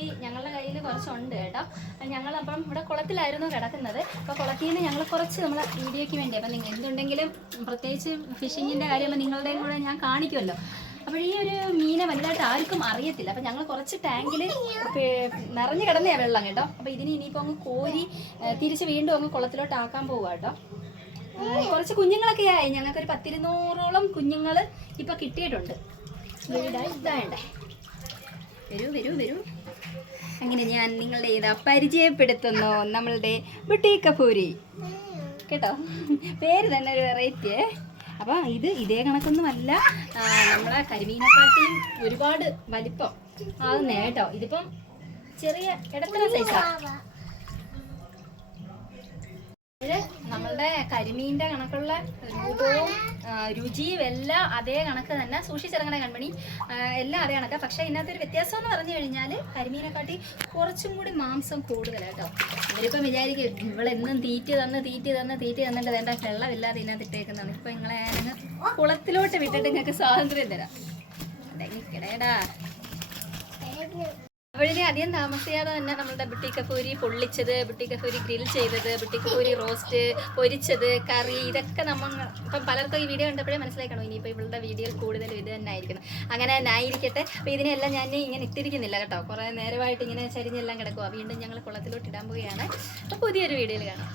പൂരി ഞങ്ങളുടെ കയ്യിൽ കുറച്ചുണ്ട് കേട്ടോ. ഞങ്ങളപ്പം ഇവിടെ കുളത്തിലായിരുന്നു കിടക്കുന്നത്. അപ്പോൾ കുളത്തിൽ നിന്ന് ഞങ്ങൾ കുറച്ച് നമ്മളെ വീഡിയോയ്ക്ക് വേണ്ടി, അപ്പം നിങ്ങൾ എന്തുണ്ടെങ്കിലും പ്രത്യേകിച്ച് ഫിഷിങ്ങിൻ്റെ കാര്യം നിങ്ങളുടെയും കൂടെ ഞാൻ കാണിക്കുമല്ലോ. അപ്പോൾ ഈ ഒരു മീനെ വലുതായിട്ട് ആർക്കും അറിയത്തില്ല. അപ്പം ഞങ്ങൾ കുറച്ച് ടാങ്കിൽ നിറഞ്ഞു കിടന്നേ വെള്ളം കേട്ടോ. അപ്പോൾ ഇതിന് ഇനിയിപ്പോൾ അങ്ങ് കോരി തിരിച്ച് വീണ്ടും അങ്ങ് കുളത്തിലോട്ട് ആക്കാൻ പോവുക കേട്ടോ. കുറച്ച് കുഞ്ഞുങ്ങളൊക്കെ ആയി. ഞങ്ങൾക്കൊരു 100-200ഓളം കുഞ്ഞുങ്ങൾ ഇപ്പം കിട്ടിയിട്ടുണ്ട്. ഇതാണ്ടേ, വരൂ വരൂ വരൂ. അങ്ങനെ ഞാൻ നിങ്ങളുടെ ഇതാ പരിചയപ്പെടുത്തുന്നു നമ്മളുടെ ബുട്ടീക്ക പൂരി കേട്ടോ. പേര് തന്നെ ഒരു വെറൈറ്റിയേ. അപ്പോൾ ഇതേ കണക്കൊന്നുമല്ല, നമ്മളെ കരിമീനെക്കാട്ടിയും ഒരുപാട് വലിപ്പം ആകുന്നേ കേട്ടോ. ഇതിപ്പം ചെറിയ ഇടത്തര സൈസാണ്. നമ്മളുടെ കരിമീൻ്റെ കണക്കുള്ള രൂപവും രുചിയും എല്ലാം അതേ കണക്ക് തന്നെ. സൂക്ഷിച്ചിറങ്ങണ കൺമണി എല്ലാം അതേ കണക്കാണ്. പക്ഷേ ഇതിനകത്തൊരു വ്യത്യാസം എന്ന് പറഞ്ഞു കഴിഞ്ഞാൽ കരിമീനെക്കാട്ടി കുറച്ചും കൂടി മാംസം കൂടുതലാട്ടോ. ഇവരിപ്പം വിചാരിക്കും ഇവളെന്നും തീറ്റി തന്നിട്ട് വേണ്ട വെള്ളമില്ലാതെ ഇതിനകത്ത് ഇട്ടേക്കുന്നതാണ്. ഇപ്പം നിങ്ങളെ കുളത്തിലോട്ട് വിട്ടിട്ട് നിങ്ങൾക്ക് സ്വാതന്ത്ര്യം തരാം. കിടയടാ. അപ്പോഴിനി അധികം താമസിയാതെ തന്നെ നമ്മളുടെ ബുട്ടീക്ക പൂരി പൊള്ളിച്ചത്, ബുട്ടീക്ക പൂരി ഗ്രിൽ ചെയ്തത്, ബുട്ടീക്ക പൂരി റോസ്റ്റ്, പൊരിച്ചത്, കറി, ഇതൊക്കെ നമ്മൾ ഇപ്പം പലർക്കും ഈ വീഡിയോ കണ്ടപ്പോഴേ മനസ്സിലാക്കണം ഇനിയിപ്പോൾ ഇവളുടെ വീഡിയോയിൽ കൂടുതലും ഇത് തന്നെ ആയിരിക്കണം. അങ്ങനെ തന്നെ ആയിരിക്കട്ടെ. അപ്പോൾ ഇതിനെല്ലാം ഞാൻ ഇങ്ങനെ ഇട്ടിരിക്കുന്നില്ല കേട്ടോ. കുറേ നേരമായിട്ട് ഇങ്ങനെ ചരിഞ്ഞെല്ലാം കിടക്കുക. വീണ്ടും ഞങ്ങൾ കുളത്തിലോട്ട് ഇടാൻ പോവുകയാണ്. അപ്പോൾ പുതിയൊരു വീഡിയോയിൽ കാണാം.